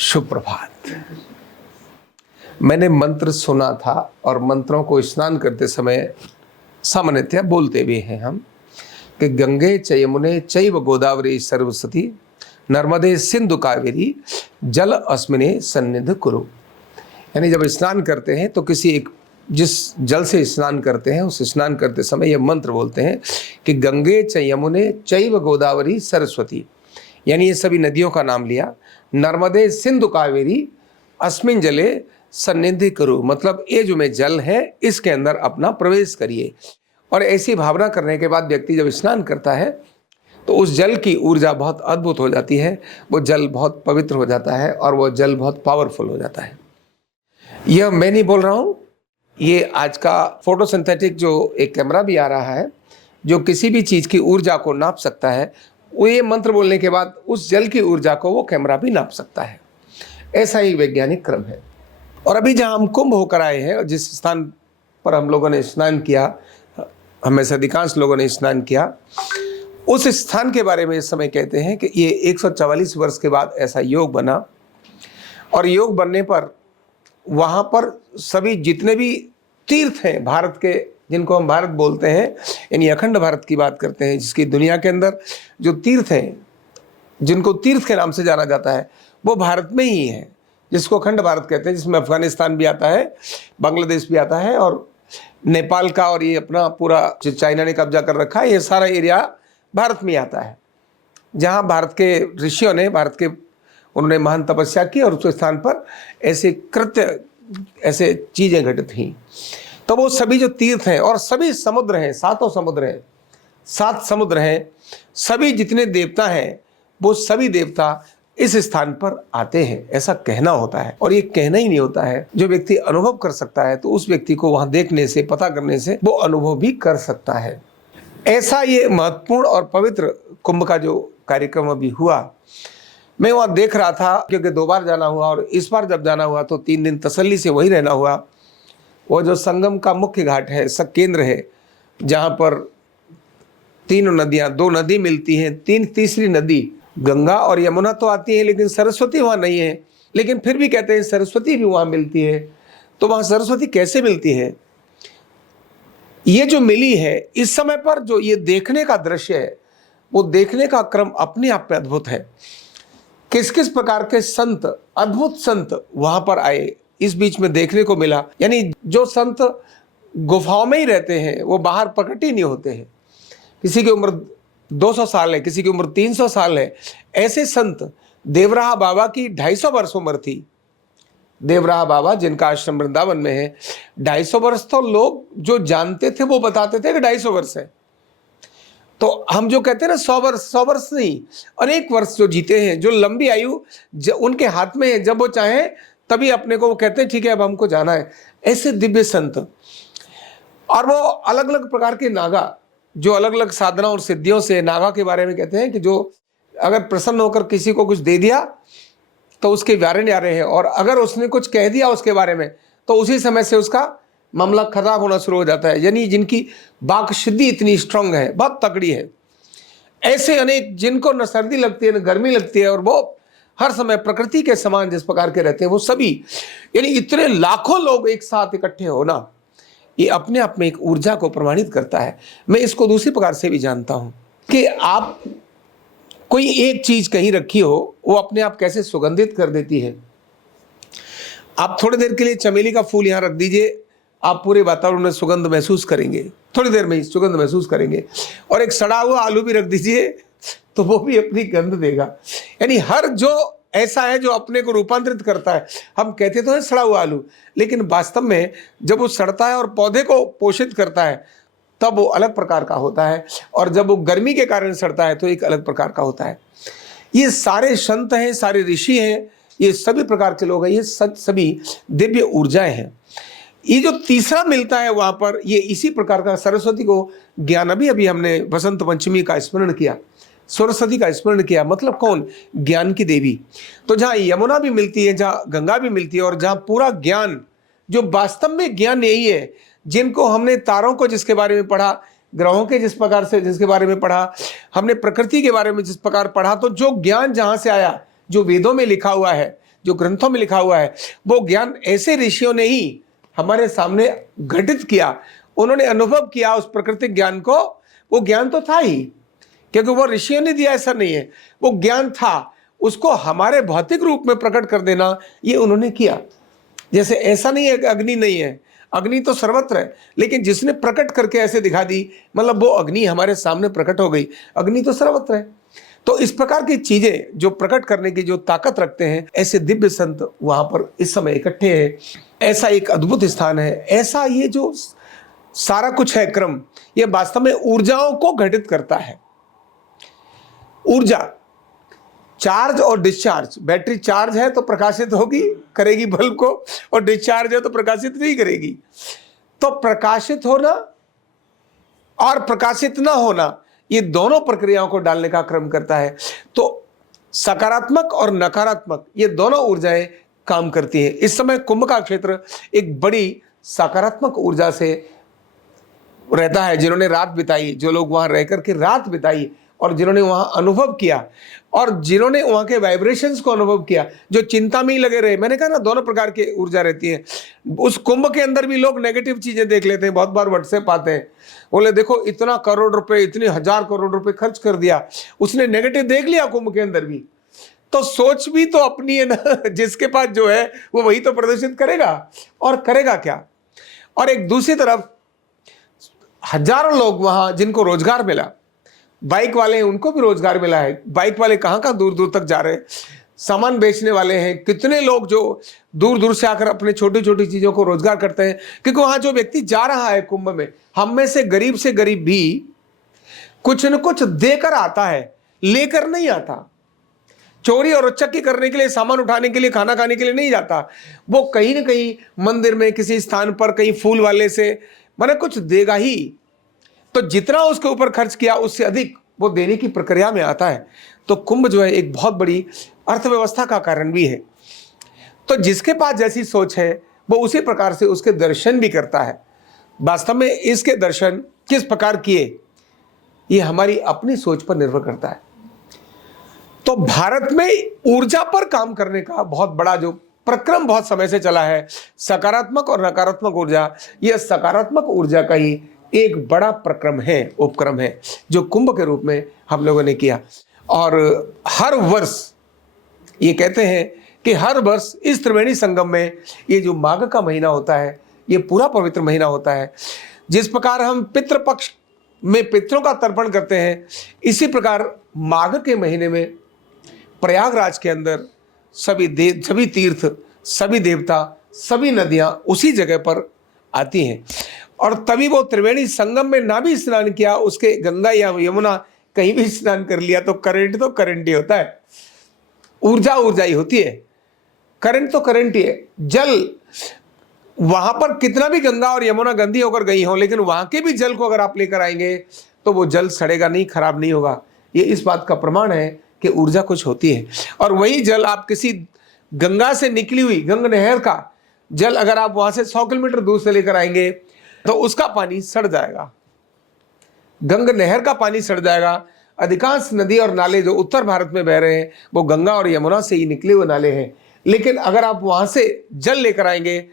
शुभ प्रभात। मैंने मंत्र सुना था और मंत्रों को स्नान करते समय सामान्यतः बोलते भी हैं हम कि गंगे च यमुने चैव गोदावरी सरस्वती नर्मदे सिंधु कावेरी जल अस्मिने सन्निध कुरु। यानी जब स्नान करते हैं तो किसी एक जिस जल से स्नान करते हैं उस स्नान करते समय यह मंत्र बोलते हैं कि गंगे च यमुने चैव गोदावरी सरस्वती, यानी ये सभी नदियों का नाम लिया। नर्मदे सिंधु कावेरी अस्मिन जले सन्निधि करो, मतलब ये जो में जल है इसके अंदर अपना प्रवेश करिए। और ऐसी भावना करने के बाद व्यक्ति जब स्नान करता है तो उस जल की ऊर्जा बहुत अद्भुत हो जाती है, वो जल बहुत पवित्र हो जाता है और वो जल बहुत पावरफुल हो जाता है। यह मैं नहीं बोल रहा हूँ, ये आज का फोटोसिंथेटिक जो एक कैमरा भी आ रहा है जो किसी भी चीज़ की ऊर्जा को नाप सकता है, वो ये मंत्र बोलने के बाद उस जल की ऊर्जा को वो कैमरा भी नाप सकता है। ऐसा ही वैज्ञानिक क्रम है। और अभी जहाँ हम कुंभ होकर आए हैं, जिस स्थान पर हम लोगों ने स्नान किया, हमें से अधिकांश लोगों ने स्नान किया, उस स्थान के बारे में इस समय कहते हैं कि ये 144 वर्ष के बाद ऐसा योग बना। और योग बनने पर वहाँ पर सभी जितने भी तीर्थ हैं भारत के, जिनको हम भारत बोलते हैं, यानी अखंड भारत की बात करते हैं, जिसकी दुनिया के अंदर जो तीर्थ हैं, जिनको तीर्थ के नाम से जाना जाता है, वो भारत में ही है, जिसको अखंड भारत कहते हैं, जिसमें अफगानिस्तान भी आता है, बांग्लादेश भी आता है और नेपाल का, और ये अपना पूरा जो चाइना ने कब्जा कर रखा है, ये सारा एरिया भारत में आता है, जहाँ भारत के ऋषियों ने उन्होंने महान तपस्या की और उस स्थान पर ऐसे कृत्य, ऐसे चीज़ें घटित हुई। तो वो सभी जो तीर्थ हैं और सभी समुद्र हैं, 7 समुद्र हैं, 7 समुद्र हैं, सभी जितने देवता हैं वो सभी देवता इस स्थान पर आते हैं, ऐसा कहना होता है। और ये कहना ही नहीं होता है, जो व्यक्ति अनुभव कर सकता है तो उस व्यक्ति को वहां देखने से, पता करने से वो अनुभव भी कर सकता है। ऐसा ये महत्वपूर्ण और पवित्र कुंभ का जो कार्यक्रम अभी हुआ, मैं वहाँ देख रहा था, क्योंकि 2 बार जाना हुआ और इस बार जब जाना हुआ तो 3 दिन तसल्ली से वही रहना हुआ। वो जो संगम का मुख्य घाट है, सब केंद्र है, जहाँ पर 3 नदियाँ, 2 नदी मिलती हैं, तीसरी नदी गंगा और यमुना तो आती है, लेकिन सरस्वती वहाँ नहीं है। लेकिन फिर भी कहते हैं सरस्वती भी वहाँ मिलती है। तो वहाँ सरस्वती कैसे मिलती है? ये जो मिली है इस समय पर, जो ये देखने का दृश्य है, वो देखने का क्रम अपने आप में अद्भुत है। किस किस प्रकार के संत, अद्भुत संत वहां पर आए, इस बीच में देखने को मिला। यानी जो संत गुफाओं में ही रहते हैं वो बाहर प्रकट ही नहीं होते हैं। किसी की उम्र 200 साल है, किसी की उम्र 300 साल है। ऐसे संत, देवराहा बाबा की 250 वर्ष उम्र थी। देवराहा बाबा जिनका आश्रम वृंदावन में है, 250 वर्ष तो लोग जो जानते थे वो बताते थे कि 250 वर्ष है। तो हम जो कहते हैं ना 100 वर्ष नहीं, अनेक वर्ष जो जीते हैं, जो लंबी आयु उनके हाथ में है, जब वो चाहे तभी अपने को वो कहते हैं ठीक है अब हमको जाना है। ऐसे दिव्य संत, और वो अलग अलग प्रकार के नागा, जो अलग अलग साधना और सिद्धियों से, नागा के बारे में कहते हैं कि जो अगर प्रसन्न होकर किसी को कुछ दे दिया तो उसके व्यारे न्यारे हैं, और अगर उसने कुछ कह दिया उसके बारे में तो उसी समय से उसका मामला खराब होना शुरू हो जाता है। यानी जिनकी वाक सिद्धि इतनी स्ट्रांग है, बहुत तगड़ी है। ऐसे अनेक जिनको न सर्दी लगती है न गर्मी लगती है, और वो हर समय प्रकृति के समान जिस प्रकार के रहते हैं, वो सभी, यानी इतने लाखों लोग एक साथ इकट्ठे होना, ये अपने आप में एक ऊर्जा को प्रमाणित करता है। मैं इसको दूसरी प्रकार से भी जानता हूँ कि आप कोई एक चीज कहीं रखी हो, वो अपने आप कैसे सुगंधित कर देती है। आप थोड़ी देर के लिए चमेली का फूल यहाँ रख दीजिए, आप पूरे वातावरण में सुगंध महसूस करेंगे, थोड़ी देर में ही सुगंध महसूस करेंगे। और एक सड़ा हुआ आलू भी रख दीजिए तो वो भी अपनी गंध देगा। यानी हर जो ऐसा है जो अपने को रूपांतरित करता है। हम कहते तो है सड़ा हुआ आलू, लेकिन वास्तव में जब वो सड़ता है और पौधे को पोषित करता है तब वो अलग प्रकार का होता है, और जब वो गर्मी के कारण सड़ता है तो एक अलग प्रकार का होता है। ये सारे संत हैं, सारे ऋषि हैं, ये सभी प्रकार के लोग हैं, ये सभी दिव्य ऊर्जाएं हैं। ये जो तीसरा मिलता है वहां पर, ये इसी प्रकार का सरस्वती को ज्ञान, अभी हमने बसंत पंचमी का स्मरण किया, सरस्वती का स्मरण किया, मतलब कौन? ज्ञान की देवी। तो जहाँ यमुना भी मिलती है, जहाँ गंगा भी मिलती है, और जहाँ पूरा ज्ञान, जो वास्तव में ज्ञान यही है, जिनको हमने तारों को जिसके बारे में पढ़ा, ग्रहों के जिस प्रकार से जिसके बारे में पढ़ा, हमने प्रकृति के बारे में जिस प्रकार पढ़ा, तो जो ज्ञान जहाँ से आया, जो वेदों में लिखा हुआ है, जो ग्रंथों में लिखा हुआ है, वो ज्ञान ऐसे ऋषियों ने ही हमारे सामने घटित किया। उन्होंने अनुभव किया उस प्राकृतिक ज्ञान को। वो ज्ञान तो था ही, क्योंकि वो ऋषियों ने दिया ऐसा नहीं है, वो ज्ञान था। उसको हमारे भौतिक रूप में प्रकट कर देना ये उन्होंने किया। जैसे ऐसा नहीं है कि अग्नि नहीं है, अग्नि तो सर्वत्र है, लेकिन जिसने प्रकट करके ऐसे दिखा दी, मतलब वो अग्नि हमारे सामने प्रकट हो गई। अग्नि तो सर्वत्र है। तो इस प्रकार की चीजें जो प्रकट करने की जो ताकत रखते हैं, ऐसे दिव्य संत वहां पर इस समय इकट्ठे हैं। ऐसा एक अद्भुत स्थान है। ऐसा ये जो सारा कुछ है क्रम, ये वास्तव में ऊर्जाओं को घटित करता है। ऊर्जा, चार्ज और डिस्चार्ज। बैटरी चार्ज है तो प्रकाशित होगी, करेगी बल्ब को, और डिस्चार्ज है तो प्रकाशित नहीं करेगी। तो प्रकाशित होना और प्रकाशित ना होना, ये दोनों प्रक्रियाओं को डालने का क्रम करता है। तो सकारात्मक और नकारात्मक ये दोनों ऊर्जाएं काम करती हैं। इस समय कुंभ का क्षेत्र एक बड़ी सकारात्मक ऊर्जा से रहता है। जिन्होंने रात बिताई, जो लोग वहां रह करके रात बिताई, और जिन्होंने वहां अनुभव किया, और जिन्होंने वहां के वाइब्रेशंस को अनुभव किया, जो चिंता में ही लगे रहे। मैंने कहा ना, दोनों प्रकार की ऊर्जा रहती है। उस कुंभ के अंदर भी लोग नेगेटिव चीजें देख लेते हैं। बहुत बार व्हाट्सएप आते हैं, बोले देखो इतना करोड़ रुपए, इतने 1000 करोड़ रुपए खर्च कर दिया, उसने नेगेटिव देख लिया कुंभ के अंदर भी। तो सोच भी तो अपनी है ना, जिसके पास जो है वो वही तो प्रदर्शित करेगा, और करेगा क्या। और एक दूसरी तरफ हजारों लोग वहां जिनको रोजगार मिला, बाइक वाले हैं उनको भी रोजगार मिला है। बाइक वाले कहाँ कहाँ दूर दूर तक जा रहे हैं, सामान बेचने वाले हैं, कितने लोग जो दूर दूर से आकर अपने छोटी छोटी चीजों को रोजगार करते हैं। क्योंकि वहां जो व्यक्ति जा रहा है कुंभ में, हम में से गरीब भी कुछ न कुछ देकर आता है, लेकर नहीं आता। चोरी और उच्चक्की करने के लिए, सामान उठाने के लिए, खाना खाने के लिए नहीं जाता। वो कहीं ना कहीं मंदिर में, किसी स्थान पर, कहीं फूल वाले से मैंने कुछ देगा ही। तो जितना उसके ऊपर खर्च किया उससे अधिक वो देने की प्रक्रिया में आता है। तो कुंभ जो है एक बहुत बड़ी अर्थव्यवस्था का कारण भी है। तो जिसके पास जैसी सोच है वो उसी प्रकार से उसके दर्शन भी करता है। वास्तव में इसके दर्शन किस प्रकार किए, ये हमारी अपनी सोच पर निर्भर करता है। तो भारत में ऊर्जा पर काम करने का बहुत बड़ा जो प्रक्रम बहुत समय से चला है, सकारात्मक और नकारात्मक ऊर्जा, यह सकारात्मक ऊर्जा का ही एक बड़ा प्रक्रम है, उपक्रम है, जो कुंभ के रूप में हम लोगों ने किया। और हर वर्ष ये कहते हैं कि हर वर्ष इस त्रिवेणी संगम में ये जो माघ का महीना होता है, ये पूरा पवित्र महीना होता है। जिस प्रकार हम पितृपक्ष में पितरों का तर्पण करते हैं, इसी प्रकार माघ के महीने में प्रयागराज के अंदर सभी तीर्थ, सभी देवता, सभी नदियां उसी जगह पर आती हैं। और तभी वो त्रिवेणी संगम में ना भी स्नान किया, उसके गंगा या यमुना कहीं भी स्नान कर लिया, तो करंट ही होता है। ऊर्जा ही होती है, करंट तो करंट ही है। जल वहां पर कितना भी गंगा और यमुना गंदी होकर गई हो, लेकिन वहां के भी जल को अगर आप लेकर आएंगे तो वो जल सड़ेगा नहीं, खराब नहीं होगा। ये इस बात का प्रमाण है कि ऊर्जा कुछ होती है। और वही जल आप किसी गंगा से निकली हुई, गंगा नहर का जल अगर आप वहां से 100 किलोमीटर दूर से लेकर आएंगे तो उसका पानी सड़ जाएगा, गंगा नहर का पानी सड़ जाएगा। अधिकांश नदी और नाले जो उत्तर भारत में बह रहे हैं वो गंगा और यमुना से ही निकले हुए नाले हैं। लेकिन अगर आप वहां से जल लेकर आएंगे,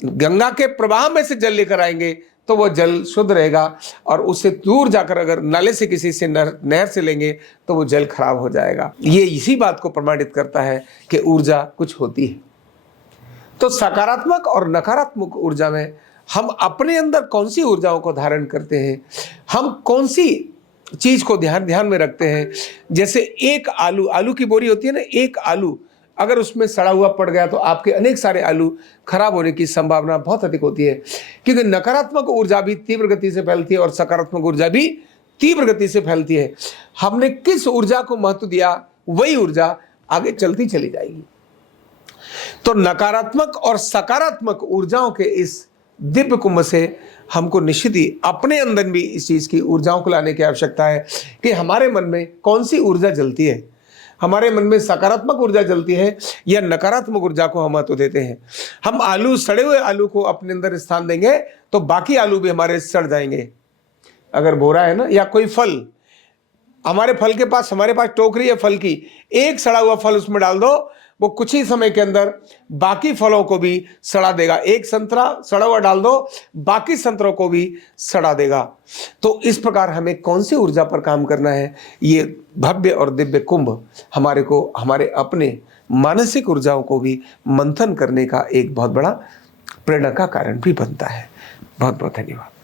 गंगा के प्रवाह में से जल लेकर आएंगे, तो वो जल शुद्ध रहेगा। और उससे दूर जाकर अगर नाले से किसी से नहर से लेंगे तो वो जल खराब हो जाएगा। ये इसी बात को प्रमाणित करता है कि ऊर्जा कुछ होती है। तो सकारात्मक और नकारात्मक ऊर्जा में हम अपने अंदर कौन सी ऊर्जाओं को धारण करते हैं, हम कौन सी चीज को ध्यान में रखते हैं। जैसे एक आलू की बोरी होती है ना, एक आलू अगर उसमें सड़ा हुआ पड़ गया तो आपके अनेक सारे आलू खराब होने की संभावना बहुत अधिक होती है। क्योंकि नकारात्मक ऊर्जा भी तीव्र गति से फैलती है और सकारात्मक ऊर्जा भी तीव्र गति से फैलती है। हमने किस ऊर्जा को महत्व दिया, वही ऊर्जा आगे चलती चली जाएगी। तो नकारात्मक और सकारात्मक ऊर्जाओं के इस दिव्य कुंभ से हमको निश्चित ही अपने अंदर भी इस चीज की ऊर्जाओं को लाने की आवश्यकता है कि हमारे मन में कौन सी ऊर्जा जलती है, हमारे मन में सकारात्मक ऊर्जा जलती है या नकारात्मक ऊर्जा को हम महत्व देते हैं। हम आलू, सड़े हुए आलू को अपने अंदर स्थान देंगे तो बाकी आलू भी हमारे सड़ जाएंगे। अगर बोरा है ना, या कोई फल, हमारे पास टोकरी है फल की, एक सड़ा हुआ फल उसमें डाल दो, वो कुछ ही समय के अंदर बाकी फलों को भी सड़ा देगा। एक संतरा सड़ा हुआ डाल दो, बाकी संतरों को भी सड़ा देगा। तो इस प्रकार हमें कौन सी ऊर्जा पर काम करना है, ये भव्य और दिव्य कुंभ हमारे को हमारे अपने मानसिक ऊर्जाओं को भी मंथन करने का एक बहुत बड़ा प्रेरणा का कारण भी बनता है। बहुत बहुत धन्यवाद।